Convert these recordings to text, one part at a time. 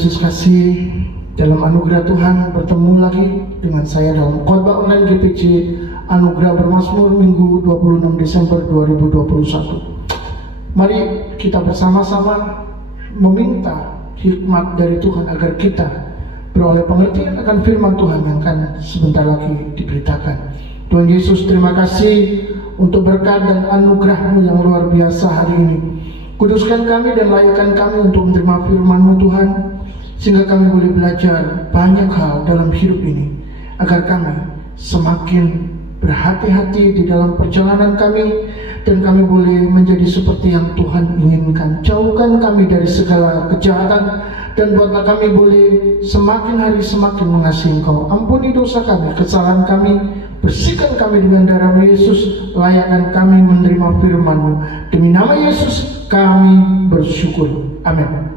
Yesus kasih, dalam anugerah Tuhan bertemu lagi dengan saya dalam khotbah online GPC Anugerah Bermazmur Minggu 26 Desember 2021. Mari kita bersama-sama meminta hikmat dari Tuhan agar kita beroleh pengertian akan firman Tuhan yang akan sebentar lagi diberitakan. Tuhan Yesus, terima kasih untuk berkat dan anugerah-Mu yang luar biasa hari ini. Kuduskan kami dan layakkan kami untuk menerima firman-Mu Tuhan, sehingga kami boleh belajar banyak hal dalam hidup ini, agar kami semakin berhati-hati di dalam perjalanan kami, dan kami boleh menjadi seperti yang Tuhan inginkan. Jauhkan kami dari segala kejahatan, dan buatlah kami boleh semakin hari semakin mengasihi Engkau. Ampuni dosa kami, kesalahan kami, bersihkan kami dengan darah Yesus, layakkan kami menerima firman-Mu. Demi nama Yesus kami bersyukur. Amin.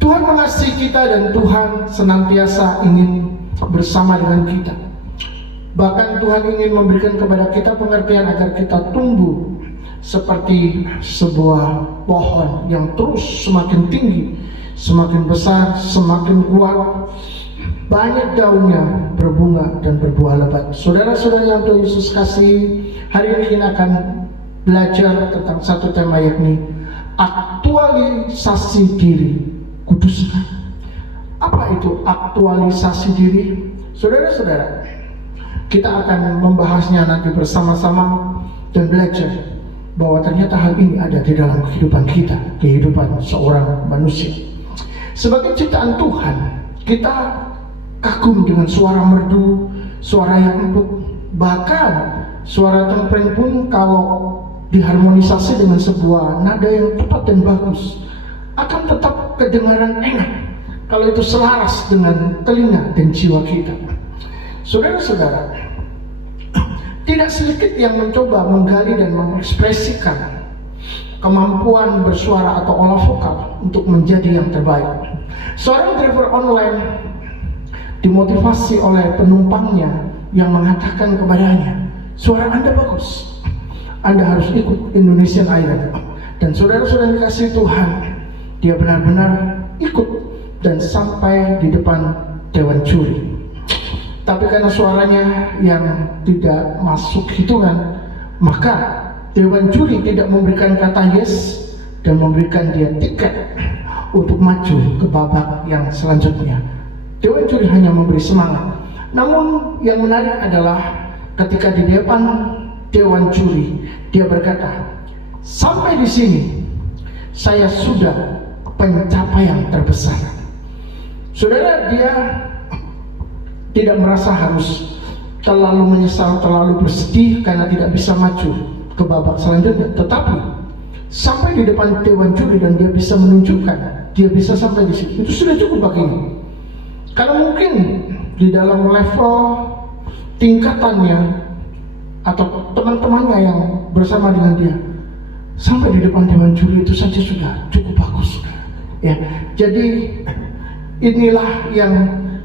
Tuhan mengasihi kita dan Tuhan senantiasa ingin bersama dengan kita. Bahkan Tuhan ingin memberikan kepada kita pengertian agar kita tumbuh seperti sebuah pohon yang terus semakin tinggi, semakin besar, semakin kuat, banyak daunnya, berbunga dan berbuah lebat. Saudara-saudara yang Tuhan Yesus kasih, hari ini kita akan belajar tentang satu tema, yakni aktualisasi diri. Kuduskan. Apa itu aktualisasi diri? Saudara-saudara, kita akan membahasnya nanti bersama-sama dan belajar bahwa ternyata hal ini ada di dalam kehidupan kita, kehidupan seorang manusia. Sebagai ciptaan Tuhan, kita kagum dengan suara merdu, suara yang empuk, bahkan suara tempreng pun kalau diharmonisasi dengan sebuah nada yang tepat dan bagus akan tetap kedengaran enak kalau itu selaras dengan telinga dan jiwa kita. Saudara-saudara, tidak sedikit yang mencoba menggali dan mengekspresikan kemampuan bersuara atau olah vokal untuk menjadi yang terbaik. Seorang driver online dimotivasi oleh penumpangnya yang mengatakan kepadanya, "Suara Anda bagus, Anda harus ikut Indonesian Idol." Dan saudara-saudara dikasih Tuhan, dia benar-benar ikut dan sampai di depan Dewan Juri. Tapi karena suaranya yang tidak masuk hitungan, maka Dewan Juri tidak memberikan kata yes dan memberikan dia tiket untuk maju ke babak yang selanjutnya. Dewan Juri hanya memberi semangat. Namun yang menarik adalah ketika di depan Dewan Juri, dia berkata, "Sampai di sini saya sudah pencapaian terbesar." Saudara, dia tidak merasa harus terlalu menyesal, terlalu bersedih karena tidak bisa maju ke babak selanjutnya. Tetapi sampai di depan Dewan Juri dan dia bisa menunjukkan dia bisa sampai di situ, itu sudah cukup baginya. Karena mungkin di dalam level tingkatannya atau teman-temannya yang bersama dengan dia, sampai di depan Dewan Juri itu saja sudah cukup bagus. Ya, jadi inilah yang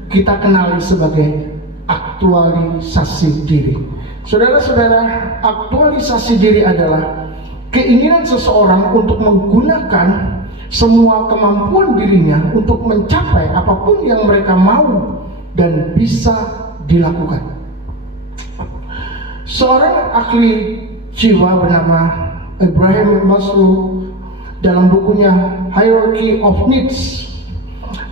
kita kenali sebagai aktualisasi diri. Saudara-saudara, aktualisasi diri adalah keinginan seseorang untuk menggunakan semua kemampuan dirinya untuk mencapai apapun yang mereka mau dan bisa dilakukan. Seorang ahli jiwa bernama Abraham Maslow dalam bukunya Hierarchy of Needs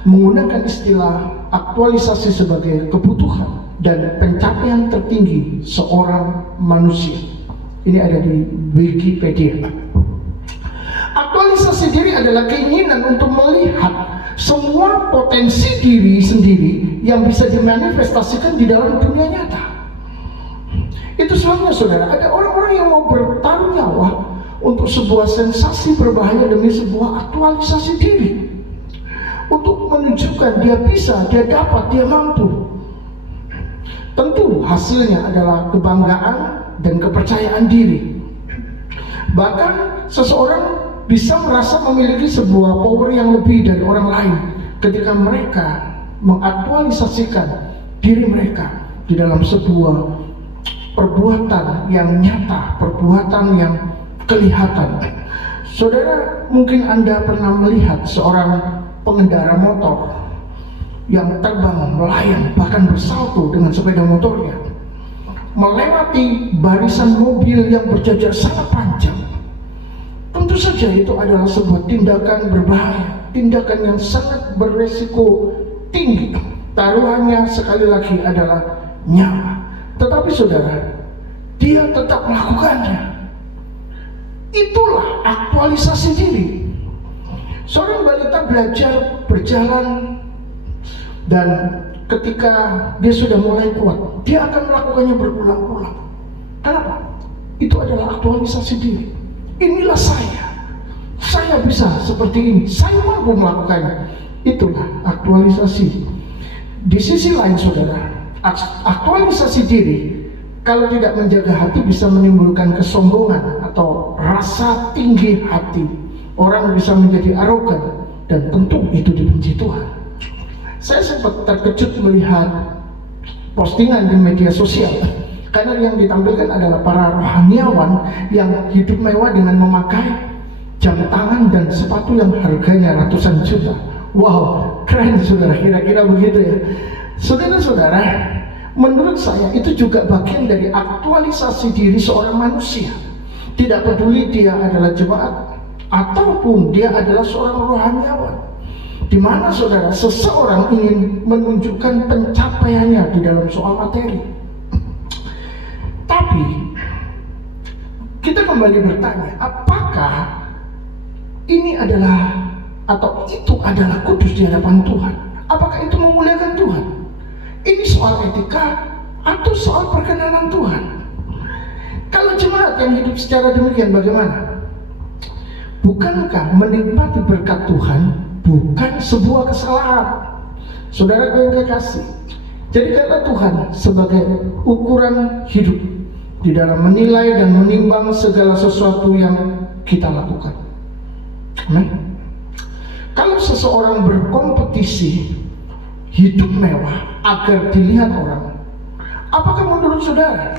menggunakan istilah aktualisasi sebagai kebutuhan dan pencapaian tertinggi seorang manusia. Ini ada di Wikipedia. Aktualisasi diri adalah keinginan untuk melihat semua potensi diri sendiri yang bisa dimanifestasikan di dalam dunia nyata. Itu sebabnya saudara, ada orang-orang yang mau bertaruh nyawa untuk sebuah sensasi berbahaya demi sebuah aktualisasi diri, untuk menunjukkan dia bisa, dia dapat, dia mampu. Tentu hasilnya adalah kebanggaan dan kepercayaan diri. Bahkan seseorang bisa merasa memiliki sebuah power yang lebih dari orang lain ketika mereka mengaktualisasikan diri mereka di dalam sebuah perbuatan yang nyata, perbuatan yang kelihatan. Saudara, mungkin Anda pernah melihat seorang pengendara motor yang terbang, melayang, bahkan bersalto dengan sepeda motornya, melewati barisan mobil yang berjajar sangat panjang. Tentu saja itu adalah sebuah tindakan berbahaya, tindakan yang sangat beresiko tinggi. Taruhannya sekali lagi adalah nyawa. Tetapi saudara, dia tetap melakukannya. Itulah aktualisasi diri. Seorang balita belajar berjalan, dan ketika dia sudah mulai kuat, dia akan melakukannya berulang-ulang. Kenapa? Itu adalah aktualisasi diri. Inilah saya bisa seperti ini, saya mampu melakukannya. Itulah aktualisasi. Di sisi lain saudara, aktualisasi diri kalau tidak menjaga hati bisa menimbulkan kesombongan atau rasa tinggi hati. Orang bisa menjadi arogan, dan tentu itu dibenci Tuhan. Saya sempat terkejut melihat postingan di media sosial, karena yang ditampilkan adalah para rohaniawan yang hidup mewah dengan memakai jam tangan dan sepatu yang harganya ratusan juta. Wow, keren saudara, kira-kira begitu ya. Saudara-saudara, menurut saya itu juga bagian dari aktualisasi diri seorang manusia. Tidak peduli dia adalah jemaat ataupun dia adalah seorang rohaniawan, di mana saudara, seseorang ingin menunjukkan pencapaiannya di dalam soal materi. Tapi kita kembali bertanya, apakah ini adalah atau itu adalah kudus di hadapan Tuhan? Apakah itu memuliakan Tuhan? Ini soal etika atau soal perkenanan Tuhan? Kalau jemaat yang hidup secara demikian bagaimana? Bukankah menikmati berkat Tuhan bukan sebuah kesalahan? Saudara yang kekasih, jadikanlah Tuhan sebagai ukuran hidup di dalam menilai dan menimbang segala sesuatu yang kita lakukan. Amin. Kalau seseorang berkompetisi hidup mewah agar dilihat orang, apakah menurut saudara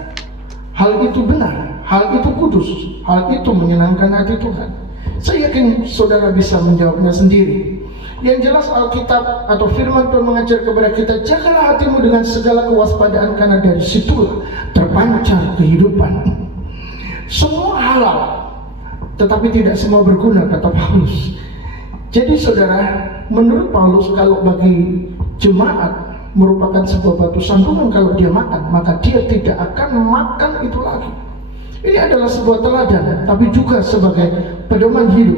hal itu benar, hal itu kudus, hal itu menyenangkan hati Tuhan? Saya yakin saudara bisa menjawabnya sendiri. Yang jelas Alkitab atau firman Tuhan mengajar kepada kita, jagalah hatimu dengan segala kewaspadaan, karena dari situlah terpancar kehidupan. Semua halal, tetapi tidak semua berguna, kata Paulus. Jadi saudara, menurut Paulus, kalau bagi jemaat merupakan sebuah batu sandungan, kalau dia makan, maka dia tidak akan makan itu lagi. Ini adalah sebuah teladan, tapi juga sebagai pedoman hidup.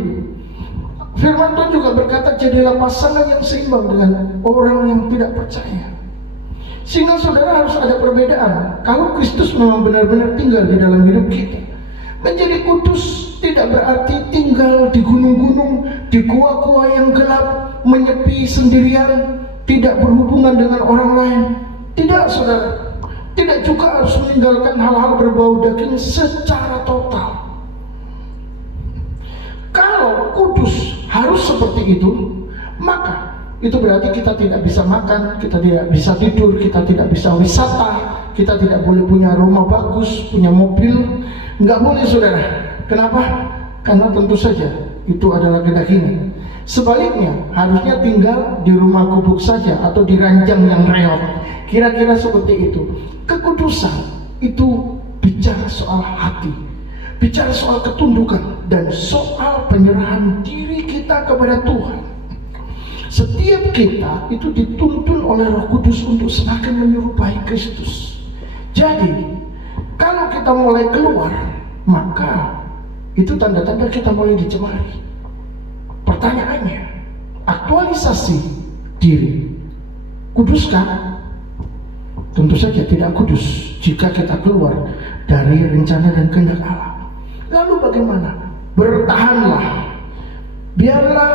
Firman Tuhan juga berkata, jadilah pasangan yang seimbang dengan orang yang tidak percaya. Sehingga saudara harus ada perbedaan. Kalau Kristus memang benar-benar tinggal di dalam hidup kita, menjadi kudus tidak berarti tinggal di gunung-gunung, di gua-gua yang gelap, menyepi sendirian, tidak berhubungan dengan orang lain. Tidak saudara. Tidak juga harus meninggalkan hal-hal berbau daging secara total. Kalau kudus harus seperti itu, maka itu berarti kita tidak bisa makan, kita tidak bisa tidur, kita tidak bisa wisata, kita tidak boleh punya rumah bagus, punya mobil. Nggak boleh saudara. Kenapa? Karena tentu saja itu adalah kedagingan. Sebaliknya, harusnya tinggal di rumah gubuk saja atau di ranjang yang reot. Kira-kira seperti itu. Kekudusan itu bicara soal hati, bicara soal ketundukan, dan soal penyerahan diri kita kepada Tuhan. Setiap kita itu dituntun oleh Roh Kudus untuk semakin menyerupai Kristus. Jadi, kalau kita mulai keluar, maka itu tanda-tanda kita mulai dicemari. Pertanyaannya, aktualisasi diri kuduskah? Tentu saja tidak kudus jika kita keluar dari rencana dan kehendak Allah. Lalu bagaimana? Bertahanlah, biarlah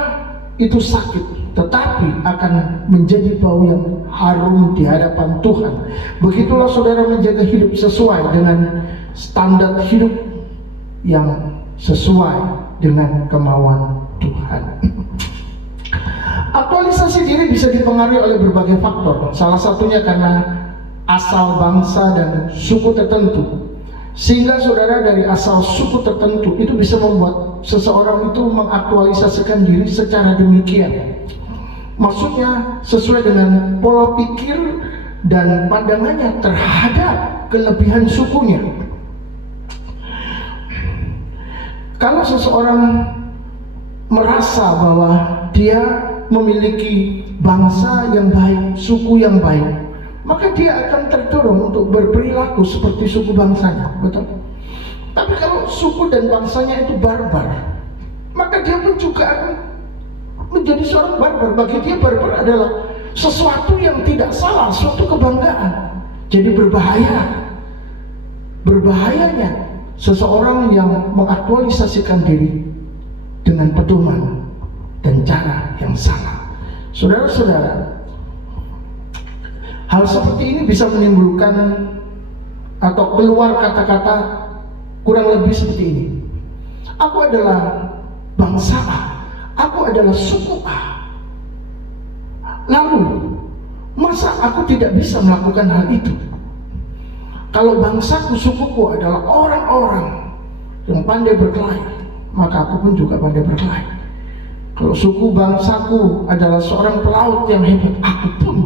itu sakit, tetapi akan menjadi bau yang harum di hadapan Tuhan. Begitulah saudara menjaga hidup sesuai dengan standar hidup yang sesuai dengan kemauan Tuhan. Aktualisasi diri bisa dipengaruhi oleh berbagai faktor. Salah satunya karena asal bangsa dan suku tertentu. Sehingga saudara dari asal suku tertentu itu bisa membuat seseorang itu mengaktualisasikan diri secara demikian. Maksudnya sesuai dengan pola pikir dan pandangannya terhadap kelebihan sukunya. Kalau seseorang merasa bahwa dia memiliki bangsa yang baik, suku yang baik, maka dia akan terdorong untuk berperilaku seperti suku bangsanya, betul? Tapi kalau suku dan bangsanya itu barbar, maka dia pun juga akan menjadi seorang barbar. Bagi dia barbar adalah sesuatu yang tidak salah, suatu kebanggaan. Jadi berbahayanya seseorang yang mengaktualisasikan diri dengan pedoman dan cara yang salah. Saudara-saudara, hal seperti ini bisa menimbulkan atau keluar kata-kata kurang lebih seperti ini. Aku adalah bangsa A, aku adalah suku A. Lalu, masa aku tidak bisa melakukan hal itu? Kalau bangsaku, sukuku adalah orang-orang yang pandai berkelahi, maka aku pun juga pandai berkelahi. Kalau suku bangsaku adalah seorang pelaut yang hebat, aku pun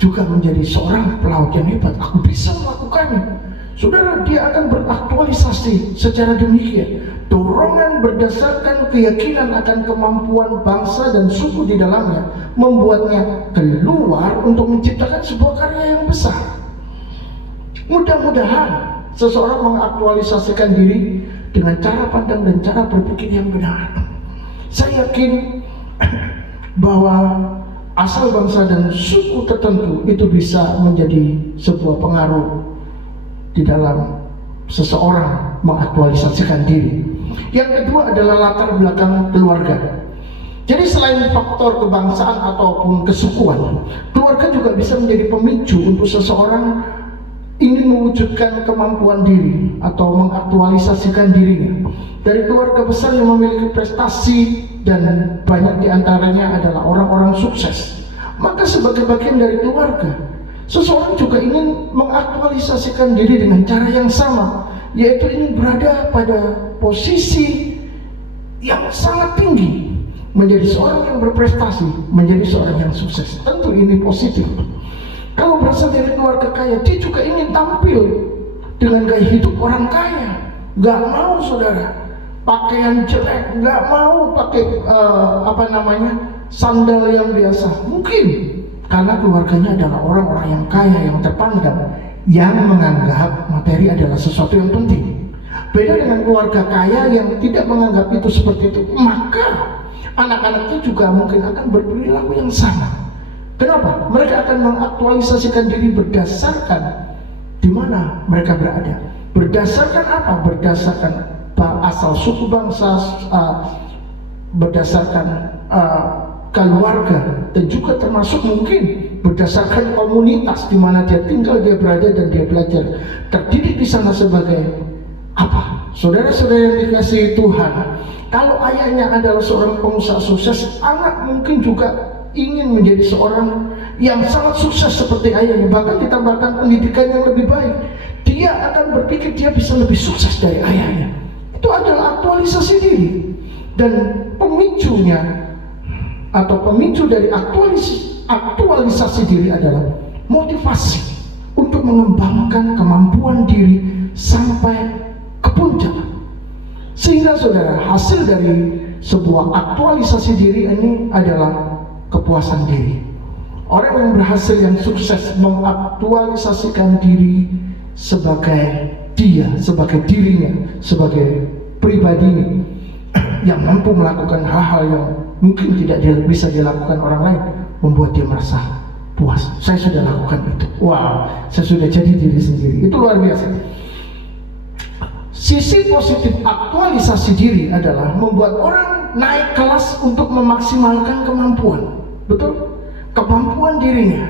juga menjadi seorang pelaut yang hebat. Aku bisa melakukannya. Saudara, dia akan beraktualisasi secara demikian. Dorongan berdasarkan keyakinan akan kemampuan bangsa dan suku di dalamnya membuatnya keluar untuk menciptakan sebuah karya yang besar. Mudah-mudahan seseorang mengaktualisasikan diri dengan cara pandang dan cara berpikir yang benar. Saya yakin bahwa asal bangsa dan suku tertentu itu bisa menjadi sebuah pengaruh di dalam seseorang mengaktualisasikan diri. Yang kedua adalah latar belakang keluarga. Jadi selain faktor kebangsaan ataupun kesukuan, keluarga juga bisa menjadi pemicu untuk seseorang ingin mewujudkan kemampuan diri atau mengaktualisasikan dirinya. Dari keluarga besar yang memiliki prestasi dan banyak diantaranya adalah orang-orang sukses, maka sebagai bagian dari keluarga, seseorang juga ingin mengaktualisasikan diri dengan cara yang sama, yaitu ingin berada pada posisi yang sangat tinggi, menjadi seorang yang berprestasi, menjadi seorang yang sukses. Tentu ini positif. Kalau berasal dari keluarga kaya, dia juga ingin tampil dengan gaya hidup orang kaya. Gak mau saudara pakaian jelek, gak mau pakai sandal yang biasa. Mungkin karena keluarganya adalah orang-orang yang kaya, yang terpandang, yang menganggap materi adalah sesuatu yang penting. Beda dengan keluarga kaya yang tidak menganggap itu seperti itu, maka anak-anaknya juga mungkin akan berperilaku yang sama. Kenapa? Mereka akan mengaktualisasikan diri berdasarkan di mana mereka berada. Berdasarkan apa? Berdasarkan asal suku bangsa, berdasarkan keluarga, dan juga termasuk mungkin berdasarkan komunitas di mana dia tinggal, dia berada, dan dia belajar. Terdidik di sana sebagai apa? Saudara-saudara yang dikasihi Tuhan, kalau ayahnya adalah seorang pengusaha sukses, anak mungkin juga ingin menjadi seorang yang sangat sukses seperti ayahnya, bahkan ditambahkan pendidikan yang lebih baik, dia akan berpikir dia bisa lebih sukses dari ayahnya. Itu adalah aktualisasi diri. Dan pemicunya atau pemicu dari aktualisasi diri adalah motivasi untuk mengembangkan kemampuan diri sampai ke puncak. Sehingga saudara, hasil dari sebuah aktualisasi diri ini adalah kepuasan diri. Orang yang berhasil, yang sukses mengaktualisasikan diri sebagai dia, sebagai dirinya, sebagai pribadinya, yang mampu melakukan hal-hal yang mungkin tidak bisa dilakukan orang lain, membuat dia merasa puas. Saya sudah lakukan itu. Wow, saya sudah jadi diri sendiri. Itu luar biasa. Sisi positif aktualisasi diri adalah membuat orang naik kelas untuk memaksimalkan kemampuan. Betul? Kemampuan dirinya.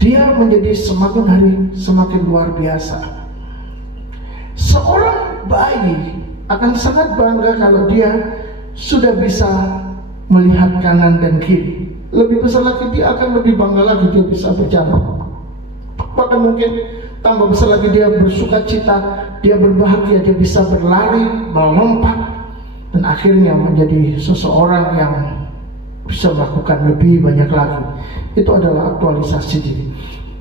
Dia menjadi semakin hari semakin luar biasa. Seorang bayi akan sangat bangga kalau dia sudah bisa melihat kanan dan kiri. Lebih besar lagi, dia akan lebih bangga lagi dia bisa berjalan. Bahkan mungkin tambah besar lagi, dia bersuka cita, dia berbahagia, dia bisa berlari, melompat. dan akhirnya menjadi seseorang yang bisa melakukan lebih banyak lagi. Itu adalah aktualisasi diri.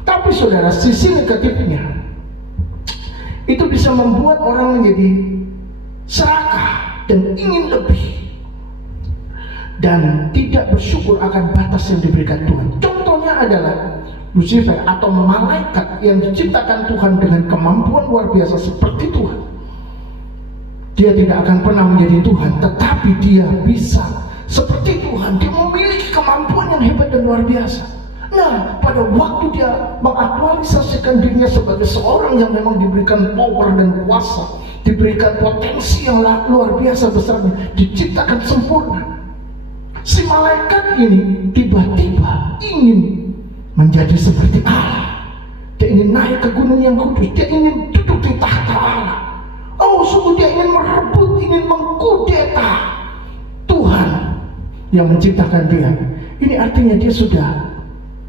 Tapi saudara, sisi negatifnya itu bisa membuat orang menjadi serakah dan ingin lebih dan tidak bersyukur akan batas yang diberikan Tuhan. Contohnya adalah Lucifer atau malaikat yang diciptakan Tuhan dengan kemampuan luar biasa seperti Tuhan. Dia tidak akan pernah menjadi Tuhan, tetapi dia bisa seperti Tuhan. Dia memiliki kemampuan yang hebat dan luar biasa. Nah, pada waktu dia mengaktualisasikan dirinya sebagai seorang yang memang diberikan power dan kuasa, diberikan potensi yang luar biasa besarnya, diciptakan sempurna, si malaikat ini tiba-tiba ingin menjadi seperti Allah. Dia ingin naik ke gunung yang kudus, dia ingin duduk di tahta Allah. Oh, sungguh dia ingin merebut, ingin mengkudeta Tuhan yang menciptakan dia. Ini artinya dia sudah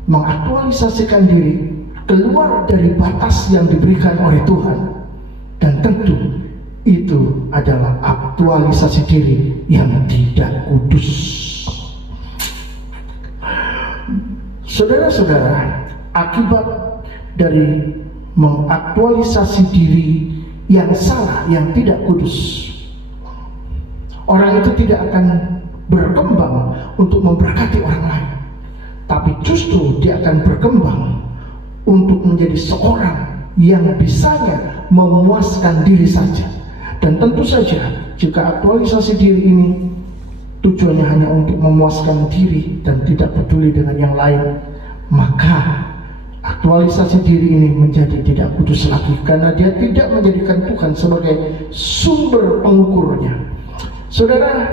mengaktualisasikan diri keluar dari batas yang diberikan oleh Tuhan. Dan tentu itu adalah aktualisasi diri yang tidak kudus. Saudara-saudara, akibat dari mengaktualisasi diri yang salah, yang tidak kudus, orang itu tidak akan berkembang untuk memberkati orang lain, tapi justru dia akan berkembang untuk menjadi seorang yang bisanya memuaskan diri saja. Dan tentu saja jika aktualisasi diri ini tujuannya hanya untuk memuaskan diri dan tidak peduli dengan yang lain, maka aktualisasi diri ini menjadi tidak kudus lagi, karena dia tidak menjadikan Tuhan sebagai sumber pengukurnya. Saudara,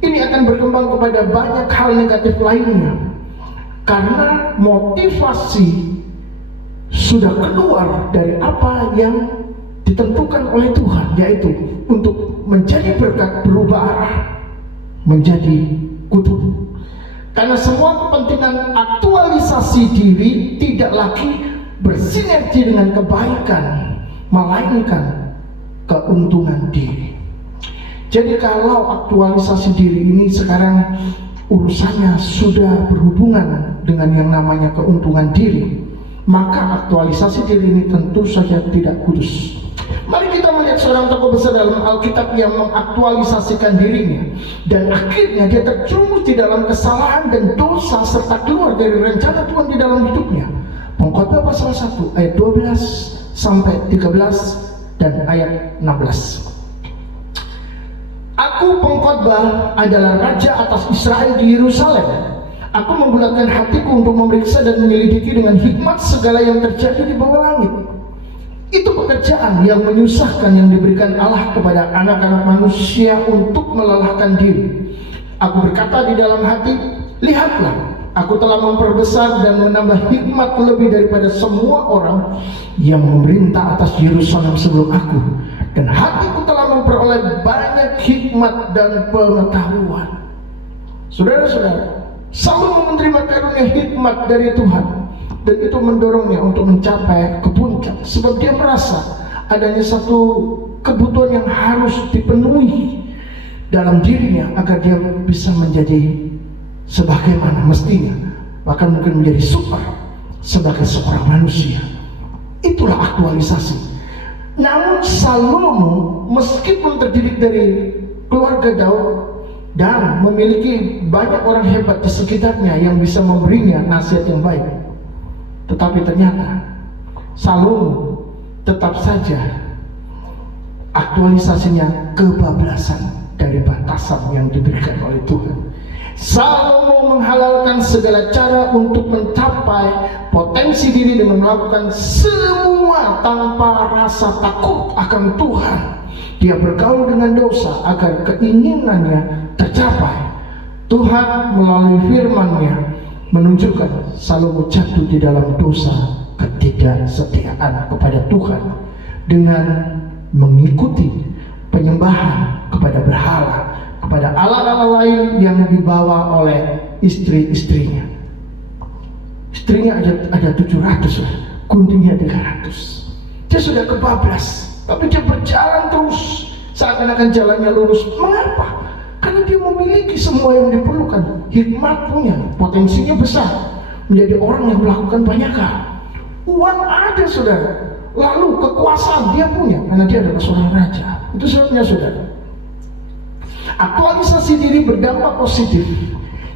ini akan berkembang kepada banyak hal negatif lainnya, karena motivasi sudah keluar dari apa yang ditentukan oleh Tuhan, yaitu untuk menjadi berkat, berubah arah menjadi kudus. Karena semua kepentingan aktualisasi diri tidak lagi bersinergi dengan kebaikan, melainkan keuntungan diri. Jadi kalau aktualisasi diri ini sekarang urusannya sudah berhubungan dengan yang namanya keuntungan diri, maka aktualisasi diri ini tentu saja tidak kudus. Mari kita melihat seorang tokoh besar dalam Alkitab yang mengaktualisasikan dirinya, dan akhirnya dia terjerumus di dalam kesalahan dan dosa serta keluar dari rencana Tuhan di dalam hidupnya. Pengkhotbah pasal 1 ayat 12 sampai 13 dan ayat 16. Aku pengkhotbah adalah raja atas Israel di Yerusalem. Aku membulatkan hatiku untuk memeriksa dan menyelidiki dengan hikmat segala yang terjadi di bawah langit. Itu pekerjaan yang menyusahkan yang diberikan Allah kepada anak-anak manusia untuk melelahkan diri. Aku berkata di dalam hati, lihatlah, aku telah memperbesar dan menambah hikmat lebih daripada semua orang yang memerintah atas Yerusalem sebelum aku. Dan hatiku telah memperoleh banyak hikmat dan pengetahuan. Saudara-saudara, Salomo menerima karunia hikmat dari Tuhan, dan itu mendorongnya untuk mencapai ke puncak, sebab dia merasa adanya satu kebutuhan yang harus dipenuhi dalam dirinya agar dia bisa menjadi sebagaimana mestinya, bahkan mungkin menjadi super sebagai seorang manusia. Itulah aktualisasi. Namun Salomo meskipun terdiri dari keluarga Daud dan memiliki banyak orang hebat di sekitarnya yang bisa memberinya nasihat yang baik, tetapi ternyata Salomo tetap saja aktualisasinya kebablasan dari batasan yang diberikan oleh Tuhan. Salomo menghalalkan segala cara untuk mencapai potensi diri dengan melakukan semua tanpa rasa takut akan Tuhan. Dia bergaul dengan dosa agar keinginannya tercapai. Tuhan melalui firman-Nya menunjukkan Salomo jatuh di dalam dosa ketidaksetiaan kepada Tuhan dengan mengikuti penyembahan kepada berhala, kepada Allah-Allah lain yang dibawa oleh istri-istrinya. Istrinya ada 700, guntingnya 300. Dia sudah kebablas, tapi dia berjalan terus seakan-akan jalannya lurus. Mengapa? Karena dia memiliki semua yang diperlukan. Hikmat punya, potensinya besar, menjadi orang yang melakukan banyak hal. Uang ada, saudara. Lalu kekuasaan dia punya, karena dia adalah seorang raja. Itu sebabnya, saudara, aktualisasi diri berdampak positif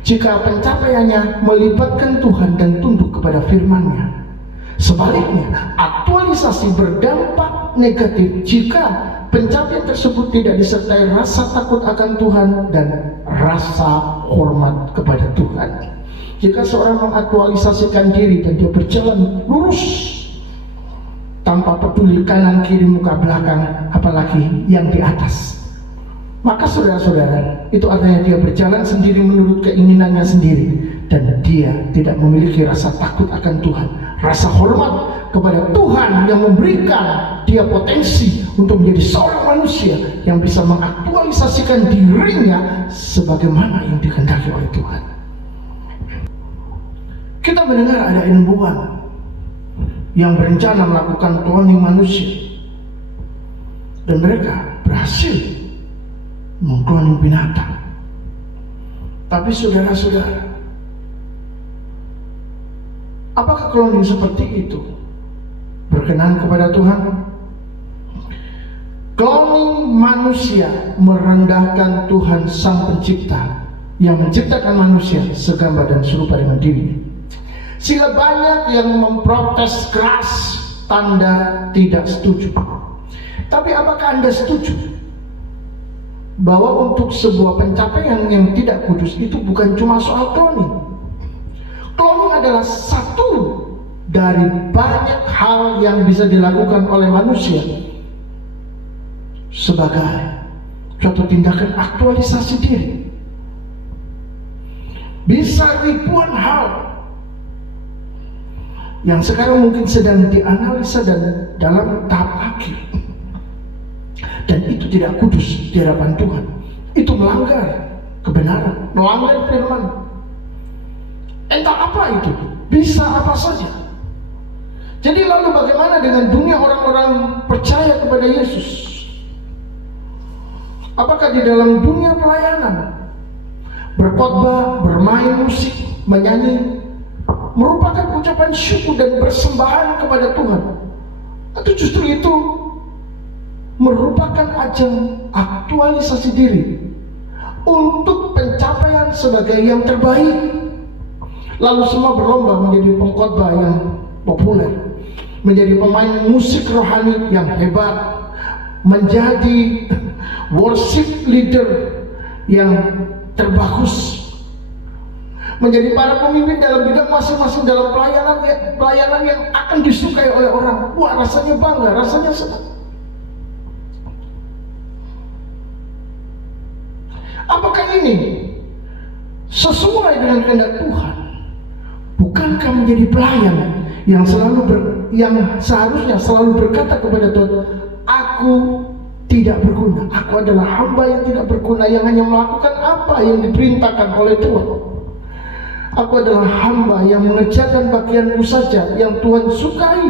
jika pencapaiannya melibatkan Tuhan dan tunduk kepada firman-Nya. Sebaliknya, aktualisasi berdampak negatif jika pencapaian tersebut tidak disertai rasa takut akan Tuhan dan rasa hormat kepada Tuhan. Jika seorang mengaktualisasikan diri dan dia berjalan lurus tanpa peduli kanan kiri muka belakang, apalagi yang di atas, maka saudara-saudara, itu artinya dia berjalan sendiri menurut keinginannya sendiri, dan dia tidak memiliki rasa takut akan Tuhan, rasa hormat kepada Tuhan yang memberikan dia potensi untuk menjadi seorang manusia yang bisa mengaktualisasikan dirinya sebagaimana yang dikehendaki oleh Tuhan. Kita mendengar ada ilmuwan yang berencana melakukan cloning manusia, dan mereka berhasil mengkloning binatang. Tapi saudara-saudara, apakah cloning seperti itu berkenan kepada Tuhan? Cloning manusia merendahkan Tuhan Sang Pencipta yang menciptakan manusia segambar dan serupa dengan dirinya. Sehingga banyak yang memprotes keras, tanda tidak setuju. Tapi apakah Anda setuju bahwa untuk sebuah pencapaian yang tidak kudus itu bukan cuma soal cloning? Cloning adalah satu dari banyak hal yang bisa dilakukan oleh manusia sebagai suatu tindakan aktualisasi diri. Bisa ribuan hal yang sekarang mungkin sedang dianalisa dan dalam tahap akhir, dan itu tidak kudus di hadapan Tuhan. Itu melanggar kebenaran, melanggar firman. Entah apa itu, bisa apa saja. Jadi lalu bagaimana dengan dunia orang-orang percaya kepada Yesus? Apakah di dalam dunia pelayanan, berkhotbah, bermain musik, menyanyi merupakan ucapan syukur dan persembahan kepada Tuhan, atau justru itu merupakan ajang aktualisasi diri untuk pencapaian sebagai yang terbaik? Lalu semua berlomba menjadi pengkhotbah yang populer, menjadi pemain musik rohani yang hebat, menjadi worship leader yang terbagus, menjadi para pemimpin dalam bidang masing-masing dalam pelayanan yang akan disukai oleh orang. Wah, rasanya bangga, rasanya senang. Apakah ini sesuai dengan kehendak Tuhan? Bukankah menjadi pelayan yang seharusnya selalu berkata kepada Tuhan, aku tidak berguna, aku adalah hamba yang tidak berguna, yang hanya melakukan apa yang diperintahkan oleh Tuhan. Aku adalah hamba yang mengerjakan bagianku saja yang Tuhan sukai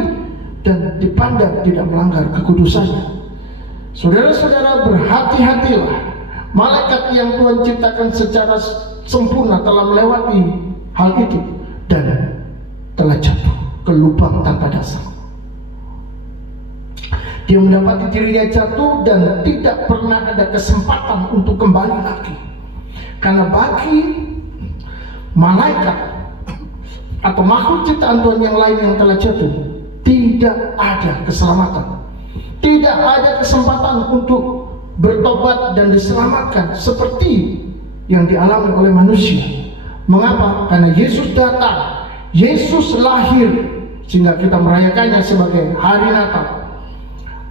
dan dipandang tidak melanggar kekudusannya. Saudara-saudara, berhati-hatilah. Malaikat yang Tuhan ciptakan secara sempurna telah melewati hal itu dan telah jatuh ke lubang tanpa dasar. Dia mendapati dirinya jatuh dan tidak pernah ada kesempatan untuk kembali lagi. Karena bagi malaikat atau makhluk ciptaan Tuhan yang lain yang telah jatuh, tidak ada keselamatan, tidak ada kesempatan untuk bertobat dan diselamatkan seperti yang dialami oleh manusia. Mengapa? Karena Yesus datang, Yesus lahir, sehingga kita merayakannya sebagai hari Natal,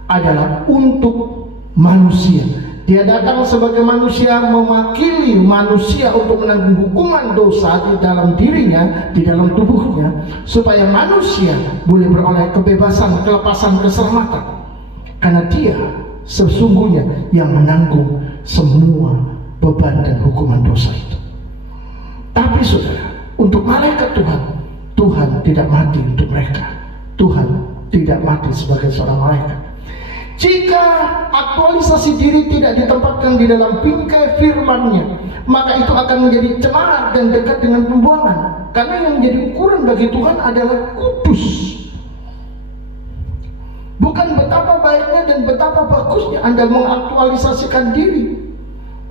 adalah untuk manusia. Dia datang sebagai manusia, mewakili manusia untuk menanggung hukuman dosa di dalam dirinya, di dalam tubuhnya, supaya manusia boleh beroleh kebebasan, kelepasan, keselamatan. Karena dia sesungguhnya yang menanggung semua beban dan hukuman dosa itu. Tapi saudara, untuk malaikat Tuhan, Tuhan tidak mati untuk mereka. Tuhan tidak mati sebagai seorang malaikat. Jika aktualisasi diri tidak ditempatkan di dalam bingkai firman-Nya, maka itu akan menjadi cemar dan dekat dengan pembuangan. Karena yang menjadi ukuran bagi Tuhan adalah kudus. Bukan betapa baiknya dan betapa bagusnya Anda mengaktualisasikan diri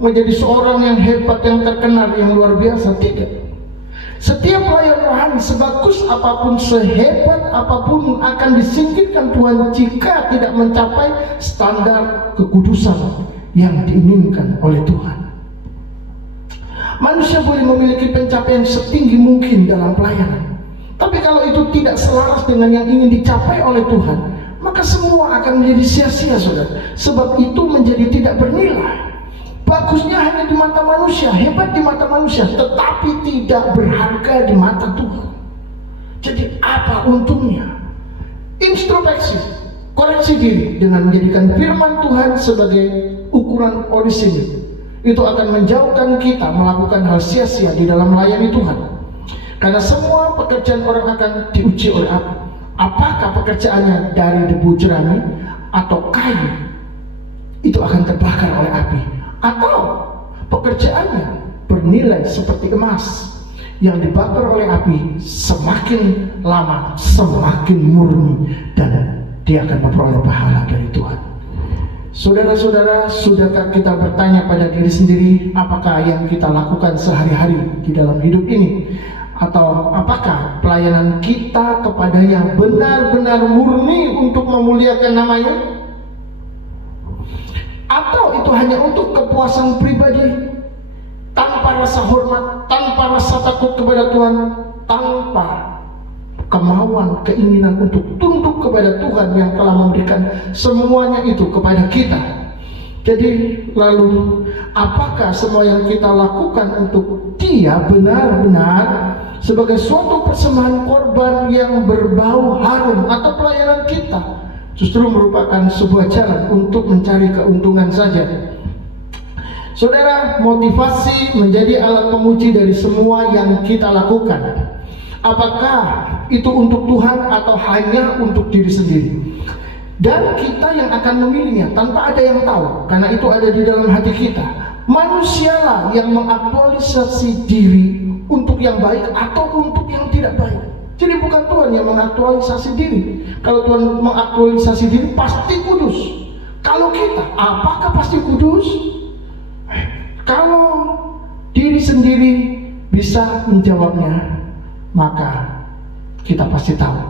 menjadi seorang yang hebat, yang terkenal, yang luar biasa. Tidak. Setiap pelayan rohani, sebagus apapun, sehebat apapun, akan disingkirkan Tuhan jika tidak mencapai standar kekudusan yang diinginkan oleh Tuhan. Manusia boleh memiliki pencapaian setinggi mungkin dalam pelayanan, tapi kalau itu tidak selaras dengan yang ingin dicapai oleh Tuhan, maka semua akan menjadi sia-sia, saudara. Sebab itu menjadi tidak bernilai. Bagusnya hanya di mata manusia, hebat di mata manusia, tetapi tidak berharga di mata Tuhan. Jadi apa untungnya? Introspeksi, koreksi diri dengan menjadikan firman Tuhan sebagai ukuran orisinil. Itu akan menjauhkan kita melakukan hal sia-sia di dalam melayani Tuhan. Karena semua pekerjaan orang akan diuji oleh api. Apakah pekerjaannya dari debu jerami atau kayu, itu akan terbakar oleh api. Atau pekerjaannya bernilai seperti emas yang dibakar oleh api, semakin lama semakin murni, dan dia akan memperoleh pahala dari Tuhan. Saudara-saudara, sudahkah kita bertanya pada diri sendiri, apakah yang kita lakukan sehari-hari di dalam hidup ini, atau apakah pelayanan kita kepadanya benar-benar murni untuk memuliakan namanya? Atau itu hanya untuk kepuasan pribadi, tanpa rasa hormat, tanpa rasa takut kepada Tuhan, tanpa kemauan, keinginan untuk tunduk kepada Tuhan yang telah memberikan semuanya itu kepada kita. Jadi lalu apakah semua yang kita lakukan untuk Dia benar-benar sebagai suatu persembahan korban yang berbau harum, atau pelayanan kita justru merupakan sebuah jalan untuk mencari keuntungan saja? Saudara, motivasi menjadi alat penguji dari semua yang kita lakukan. Apakah itu untuk Tuhan atau hanya untuk diri sendiri? Dan kita yang akan memilihnya tanpa ada yang tahu, karena itu ada di dalam hati kita. Manusialah yang mengaktualisasi diri untuk yang baik atau untuk yang tidak baik. Jadi bukan Tuhan yang mengaktualisasi diri. Kalau Tuhan mengaktualisasi diri pasti kudus. Kalau kita, apakah pasti kudus? Kalau diri sendiri bisa menjawabnya, maka kita pasti tahu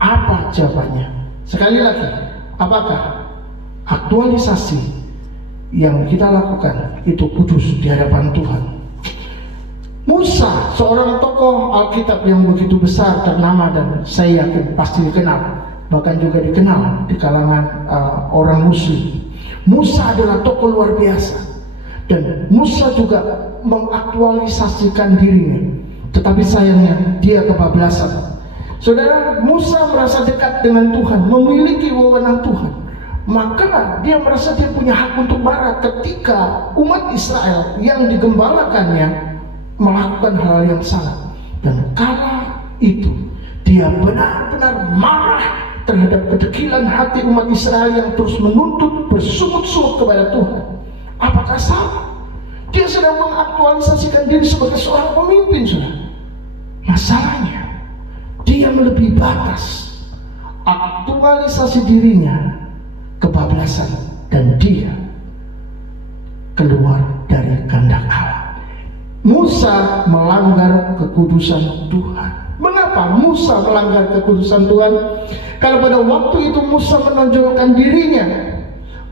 apa jawabannya. Sekali lagi, apakah aktualisasi yang kita lakukan itu kudus di hadapan Tuhan? Musa, seorang tokoh Alkitab yang begitu besar, ternama, dan saya yakin pasti dikenal, bahkan juga dikenal di kalangan orang Muslim. Musa adalah tokoh luar biasa, dan Musa juga mengaktualisasikan dirinya, tetapi sayangnya dia kebablasan. Saudara, Musa merasa dekat dengan Tuhan, memiliki wewenang Tuhan, maka dia merasa dia punya hak untuk marah ketika umat Israel yang digembalakannya melakukan hal yang salah. Dan kala itu dia benar-benar marah terhadap kedekilan hati umat Israel yang terus menuntut bersungut-sungut kepada Tuhan. Apakah salah? Dia sedang mengaktualisasikan diri sebagai seorang pemimpin, saudara. Masalahnya dia melebihi batas. Aktualisasi dirinya kebablasan, dan dia keluar dari kehendak Allah. Musa melanggar kekudusan Tuhan. Mengapa Musa melanggar kekudusan Tuhan? Karena pada waktu itu Musa menonjolkan dirinya,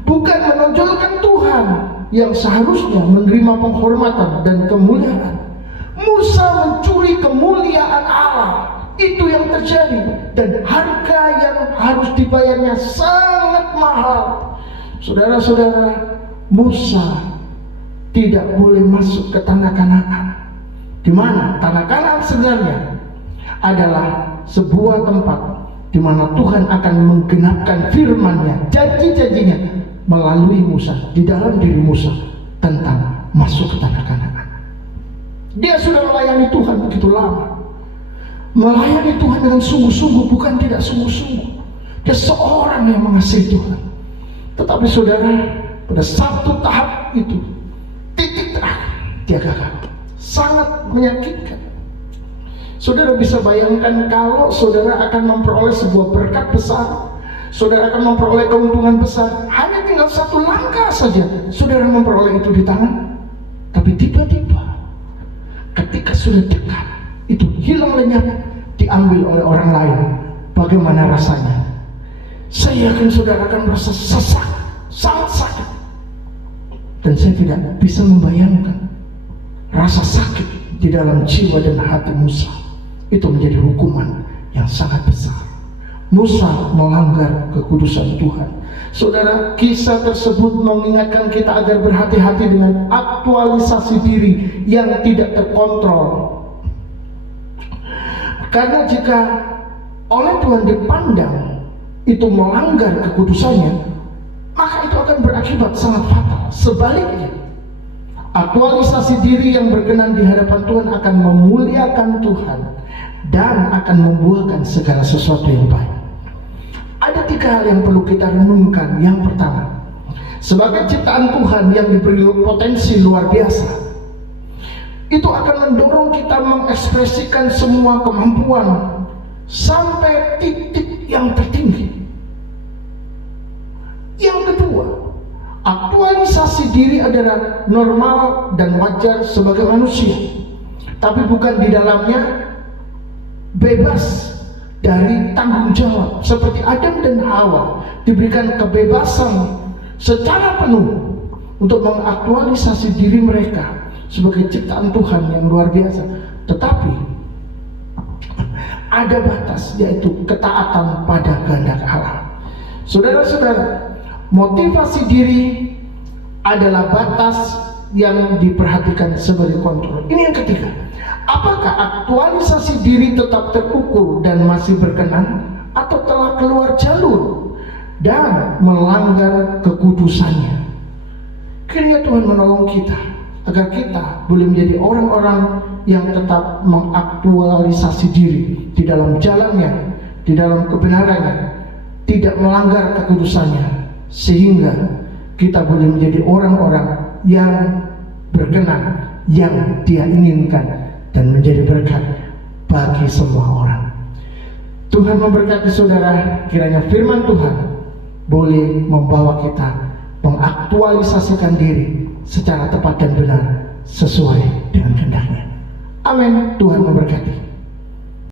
bukan menonjolkan Tuhan yang seharusnya menerima penghormatan dan kemuliaan. Musa mencuri kemuliaan Allah. Itu yang terjadi, dan harga yang harus dibayarnya sangat mahal. Saudara-saudara, Musa tidak boleh masuk ke tanah Kanaan, di mana tanah Kanaan sebenarnya adalah sebuah tempat di mana Tuhan akan menggenapkan firman-Nya, janji-janjinya melalui Musa, di dalam diri Musa, tentang masuk ke tanah Kanaan. Dia sudah melayani Tuhan begitu lama, melayani Tuhan dengan sungguh-sungguh, bukan tidak sungguh-sungguh. Dia seorang yang mengasihi Tuhan. Tetapi saudara, pada satu tahap itu, titik terakhir, dia gagal. Sangat menyakitkan. Saudara bisa bayangkan kalau saudara akan memperoleh sebuah berkat besar, saudara akan memperoleh keuntungan besar, hanya tinggal satu langkah saja saudara memperoleh itu di tangan. Tapi tiba-tiba ketika sudah dekat, itu hilang lenyap, diambil oleh orang lain. Bagaimana rasanya? Saya yakin saudara akan merasa sesak, sangat sakit. Dan saya tidak bisa membayangkan rasa sakit di dalam jiwa dan hati Musa. Itu menjadi hukuman yang sangat besar. Musa melanggar kekudusan Tuhan. Saudara, kisah tersebut mengingatkan kita agar berhati-hati dengan aktualisasi diri yang tidak terkontrol. Karena jika oleh Tuhan dipandang itu melanggar kekudusannya, maka itu akan berakibat sangat fatal. Sebaliknya, aktualisasi diri yang berkenan di hadapan Tuhan akan memuliakan Tuhan dan akan membuahkan segala sesuatu yang baik. Ada 3 hal yang perlu kita renungkan. Yang pertama, sebagai ciptaan Tuhan yang diberi potensi luar biasa, itu akan mendorong kita mengekspresikan semua kemampuan sampai titik yang tertinggi. Yang kedua, aktualisasi diri adalah normal dan wajar sebagai manusia, tapi bukan di dalamnya bebas dari tanggung jawab. Seperti Adam dan Hawa diberikan kebebasan secara penuh untuk mengaktualisasi diri mereka sebagai ciptaan Tuhan yang luar biasa. Tetapi ada batas, yaitu ketaatan pada kehendak Allah. Saudara-saudara, motivasi diri adalah batas yang diperhatikan sebagai kontrol. Ini yang ketiga. Apakah aktualisasi diri tetap terukur dan masih berkenan, atau telah keluar jalur dan melanggar kekudusannya? Kiranya Tuhan menolong kita agar kita boleh menjadi orang-orang yang tetap mengaktualisasi diri di dalam jalannya, di dalam kebenarannya, tidak melanggar kekudusannya, sehingga kita boleh menjadi orang-orang yang berkenan, yang Dia inginkan, dan menjadi berkat bagi semua orang. Tuhan memberkati saudara. Kiranya firman Tuhan boleh membawa kita mengaktualisasikan diri secara tepat dan benar sesuai dengan kehendak-Nya. Amin. Tuhan memberkati.